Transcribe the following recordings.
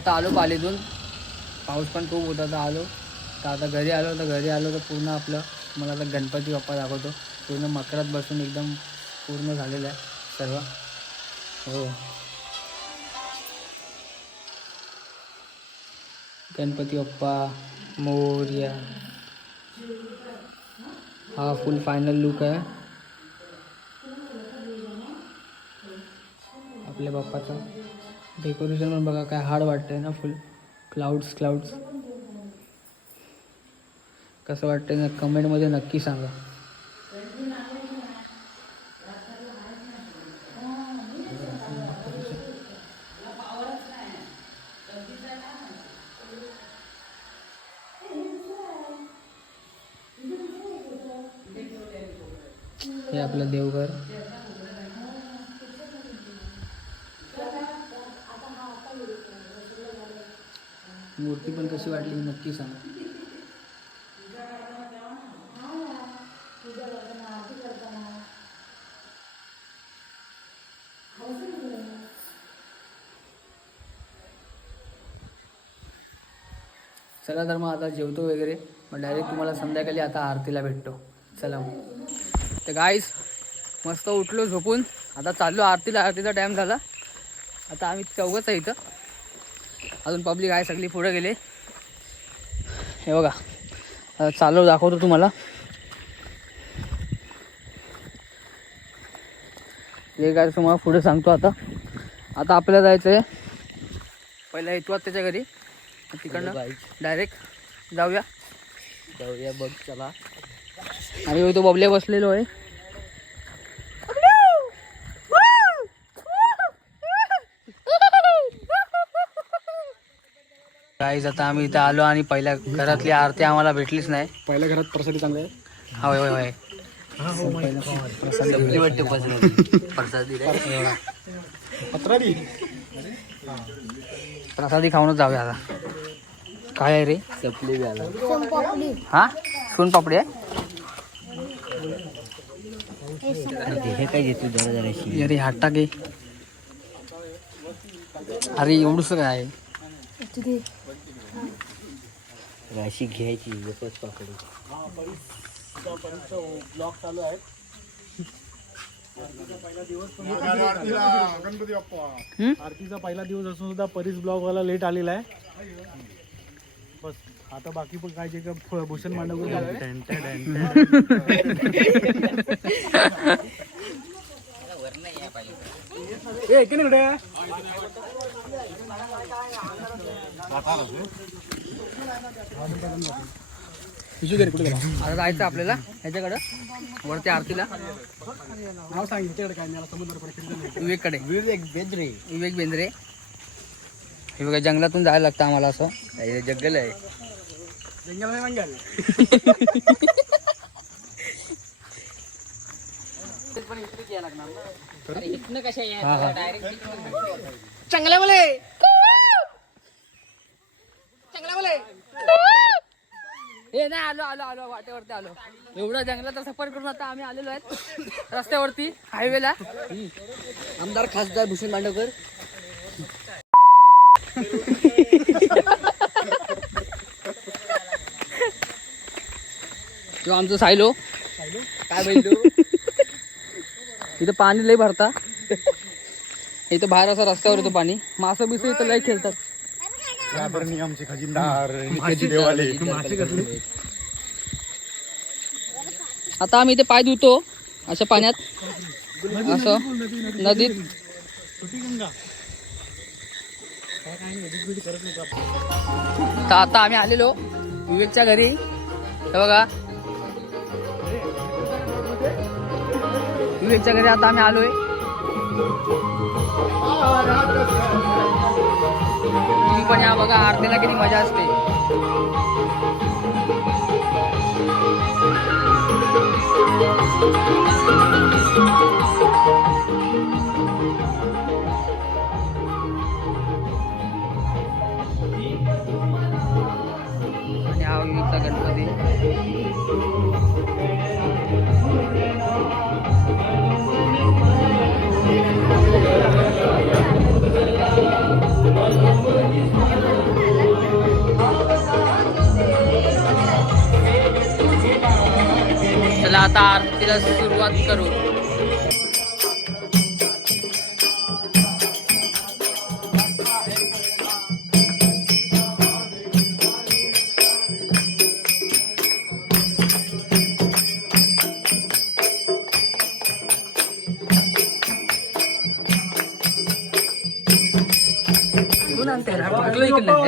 आता आलो पालीतून, पाऊस पण खूप होता तर आलो. तर आता घरी आलो तर पूर्ण आपलं मला आता गणपती बाप्पा दाखवतो. पूर्ण मकरात बसून एकदम पूर्ण झालेलं आहे सर्व. हो, गणपती बाप्पा मोरया. हा फुल फायनल लुक आहे आपल्या बाप्पाचा. डेकोरेशन पण बघा काय हार्ड वाटतंय ना, फुल क्लाउड्स. कसं वाटतंय ना, कमेंटमध्ये नक्की सांगा. हे आपलं देवघर. मूर्ती पण कशी वाटली नक्की सांगा. चला तर मग आता जेवतो वगैरे, मग डायरेक्ट तुम्हाला संध्याकाळी आता आरतीला भेटतो. चला मग. तर गाईस मस्त उठलो झोपून, आता चाललो आरतीला. आरतीचा टाईम झाला. आता आम्ही चौघच आहे इथं, अजून पब्लिक आहे सगळी पुढे गेले. हे बघा आता चाललो, दाखवतो तुम्हाला. हे काय तुम्हाला पुढे सांगतो. आता आपल्याला जायचं आहे पहिला येतो त्याच्या घरी, तिकडनं डायरेक्ट जाऊया बघ. चला. आणि तो बबल्या बसलेलो आहे. गाईज आता आम्ही इथं आलो आणि पहिल्या घरातली आरती आम्हाला भेटलीच नाही. पहिल्या घरात प्रसादी चांगला आहे. होय होय होय. प्रसादी खाऊनच जाऊया आता. काय आहे रे? हा, सोनपापडी आहे. हे काय घेतो जरा अरे हात टाके. अरे एवढंच काय आहे? राशी घ्यायची एकच पापडी. ब्लॉग चालू आहे. गणपती बाप्पा आरतीचा पहिला दिवस असून सुद्धा परीस ब्लॉग वाला लेट आलेला आहे. बस आता बाकी पण काय जे का भूषण मांडव आता जायचं आपल्याला ह्याच्याकडं वरती आरतीला. नाव सांगितलं काय मला समुद्र विवेककडे. विवेक बेंद्रे. हे बघा, जंगलातून जायला लागतं आम्हाला. असं जंगल आहे. जंगल नाही जंगल. चांगल्या बोले हे नाही. आलो वाटेवरती आलो. एवढं जंगलाचा सफर करून आता आम्ही आलेलो आहेत रस्त्यावरती, हायवेला. आमदार खासदार भूषण मांडवकर. तो आमचं सायलो. काय बोलतो? इथं पाणी लय भरता. इथं बाहेर असं रस्त्यावर येतो पाणी. मासं बिसं इथं लय खेळतात. आमचे खजिनदार आता आम्ही इथे पाय धुतो अशा पाण्यात, असं नदीत. तर आता आम्ही आलेलो विवेकच्या घरी. हे बघा, विवेकच्या घरी आता आम्ही आलोय. तुम्ही पण या बघा, आरतीला किती मजा असते. आणि हा विवेकचा गणपती. आता आरतीला सुरुवात करू.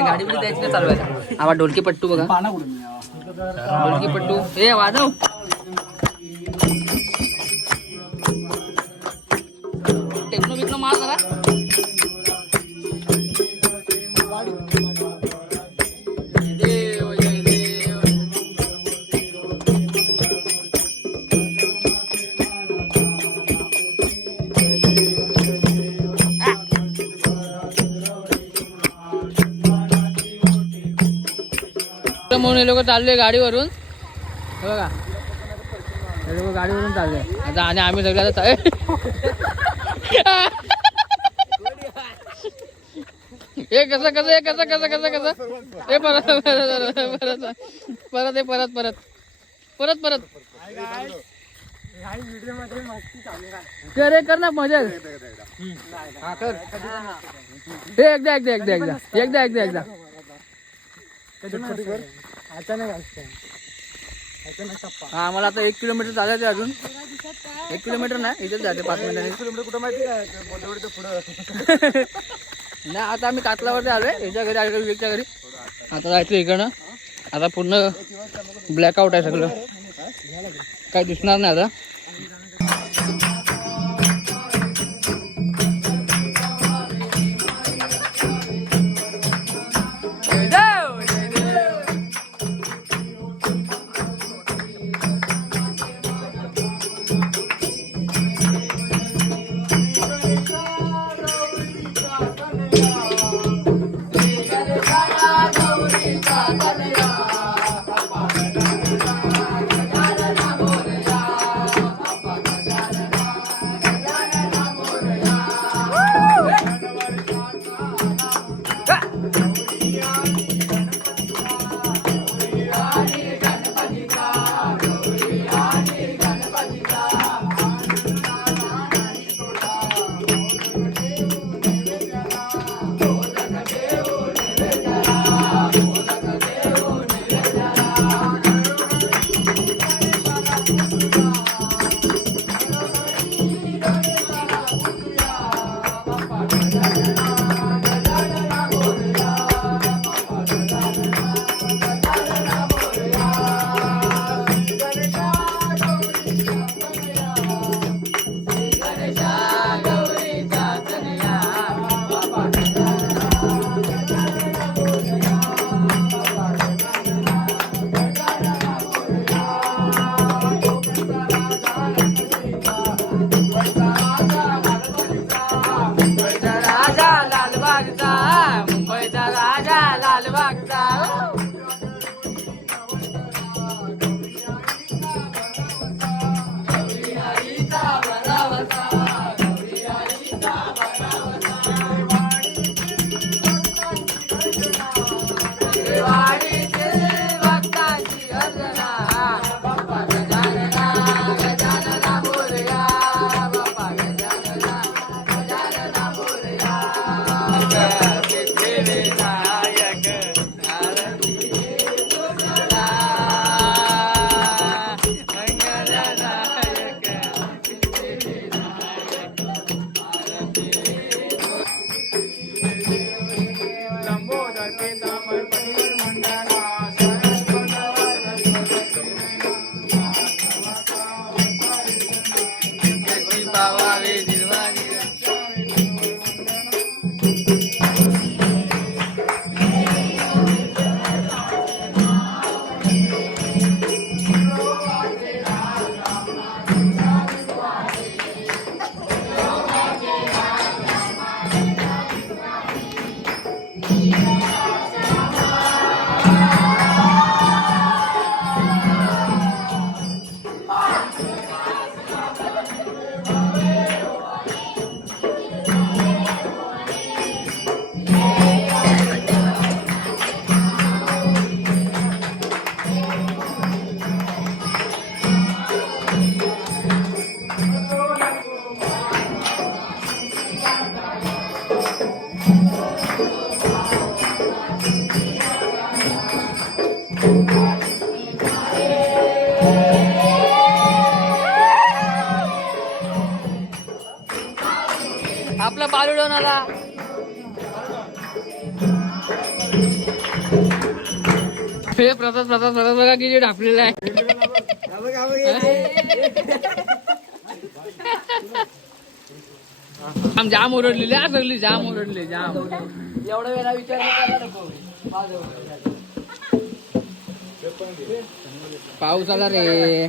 गाडी बिडी द्यायची नाही चालवायला. आवा ढोलकी पट्टू बघा, पाना कुठून ढोलकी पट्टू हे वाजव. टेक्नो बिक्नो मार जरा. देव जय देव. म्हणून हे लोक चालले गाडीवरून. हे बघा हे लोक गाडीवरून चालले आता आणि आम्ही सगळ्याला हे कसं कसं हे कसं कसं कसं कसं हे परत परत परत परत हे परत परत परत परत कर ना मजा. हे एकदा एकदा एकदा एकदा एकदा एकदा एकदा हा. मला आता 1 किलोमीटर चालायचं अजून. 1 किलोमीटर नाही, इथेच जाते 5 मिनिटांनी. 1 किलोमीटर कुठं माहिती काय पुढं. नाही आता आम्ही कातलावरती आलोय, याच्या घरी आलो, विवेकच्या घरी. आता जायचं इकडनं. आता पूर्ण ब्लॅकआउट आहे सगळं, काय दिसणार नाही आता. आपला पालुडवून आला. हे प्रसाद प्रसाद प्रसाद बघा किती ढापलेला आहे. जाम ओरडलेली सगळी जाम ओरडले जाम. एवढा वेळा विचार नको. पाऊस आला रे.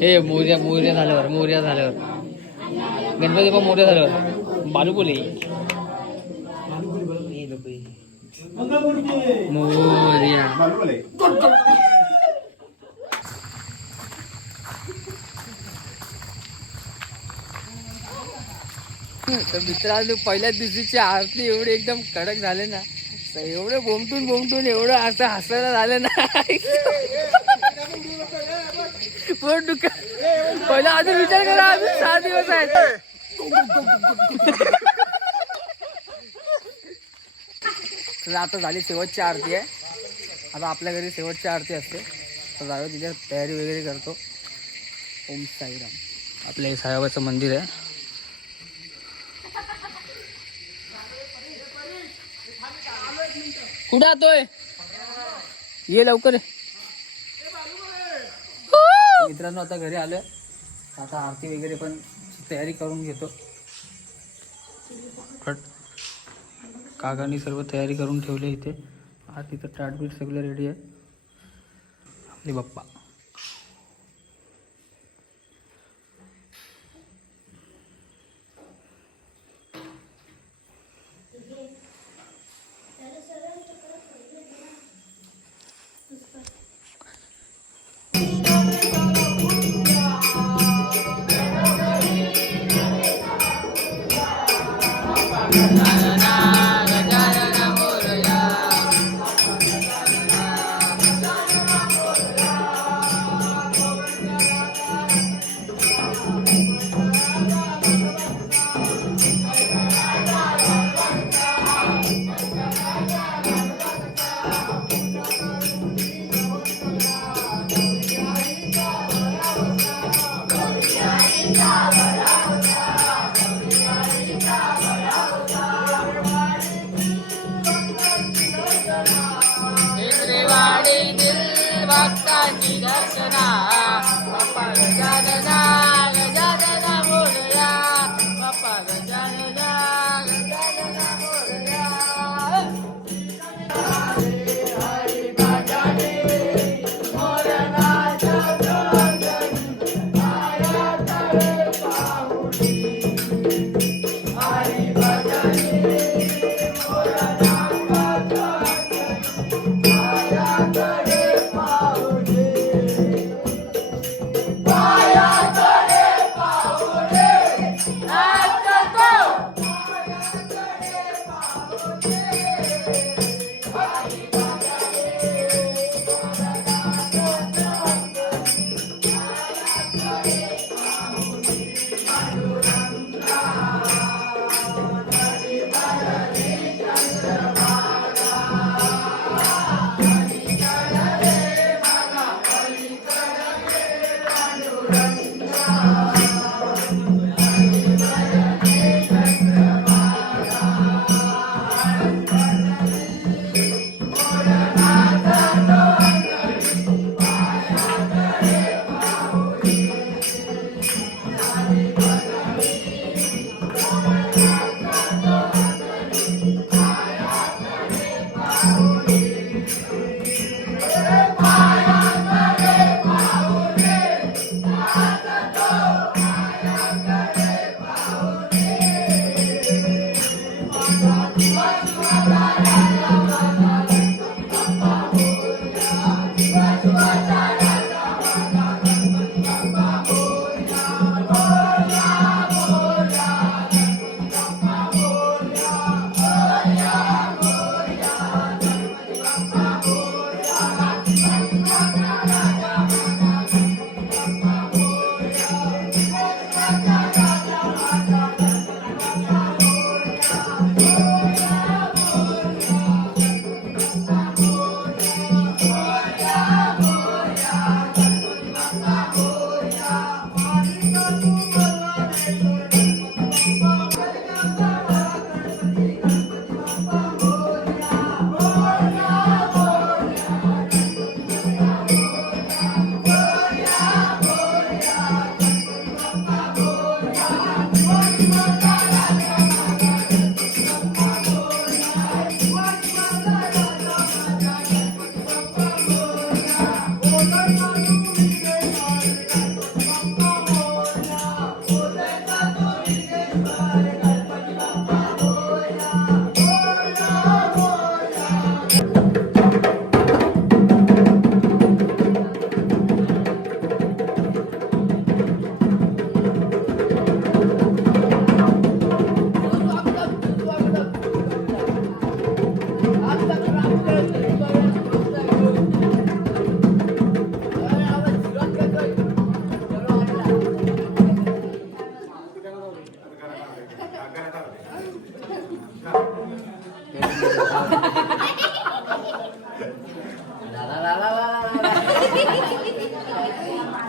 हे मोर्या मोर्या झाल्यावर गणपती पण मोर्या झाल्यावर बालुकुले मोर्या. तर मित्रांनो पहिल्याच दिवशीची आरती एवढी एकदम कडक झाले ना, एवढे बोमटून एवढं असं हसायला झालं ना. पोट दुख पहिला अजून विचार करा, अजून 6 दिवस आहेत. तर आता झाली शेवटची आरती आहे. आता आपल्या घरी शेवटची आरती असते, तर जाऊ तिथे तयारी वगैरे करतो. ओम साईराम. आपल्या हे साईबाबाचं मंदिर आहे. कुठं आतोय ये लवकर. मित्रांनो आता घरी आलोय. आता आरती वगैरे पण तयारी करून घेतो. काकांनी सर्व तयारी करून ठेवली इथे. आरतीचं ताटबीट सगळं रेडी आहे. आपले बाप्पा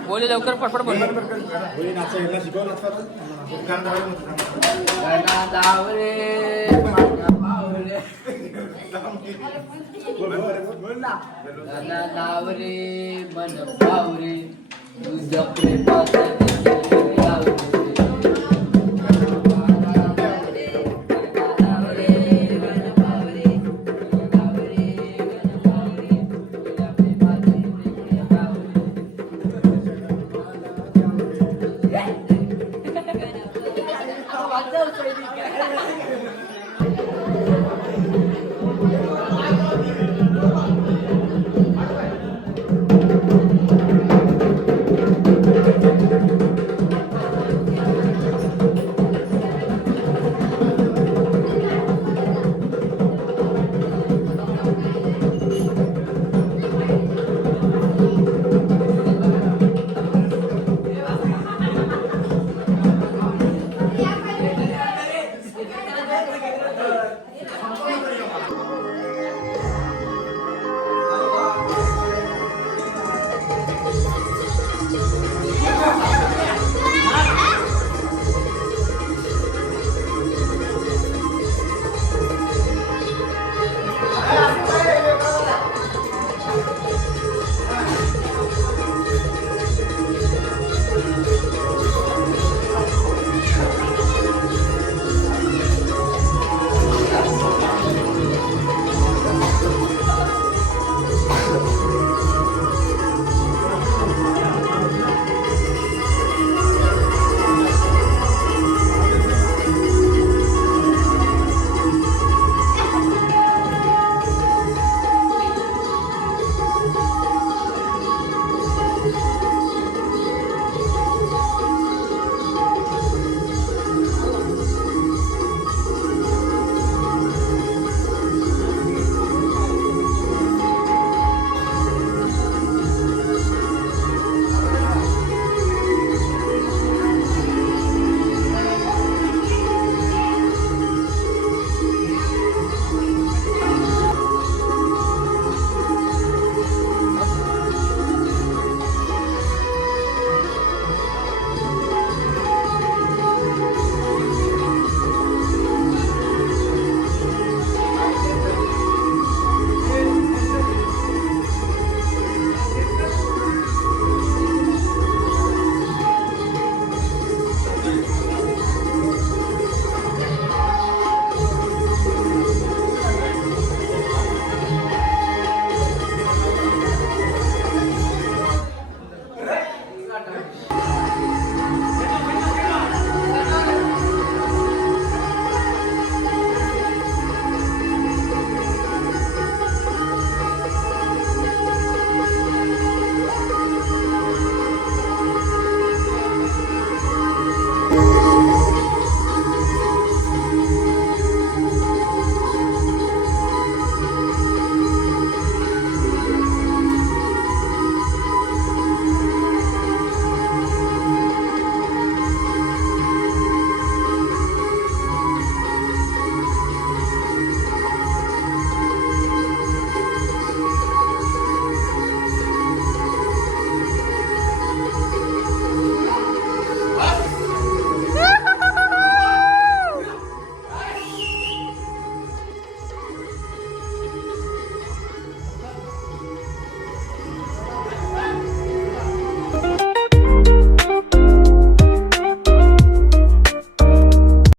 बोले लवकर पटपट बोल. मन पावरे तुझ्या प्रेमात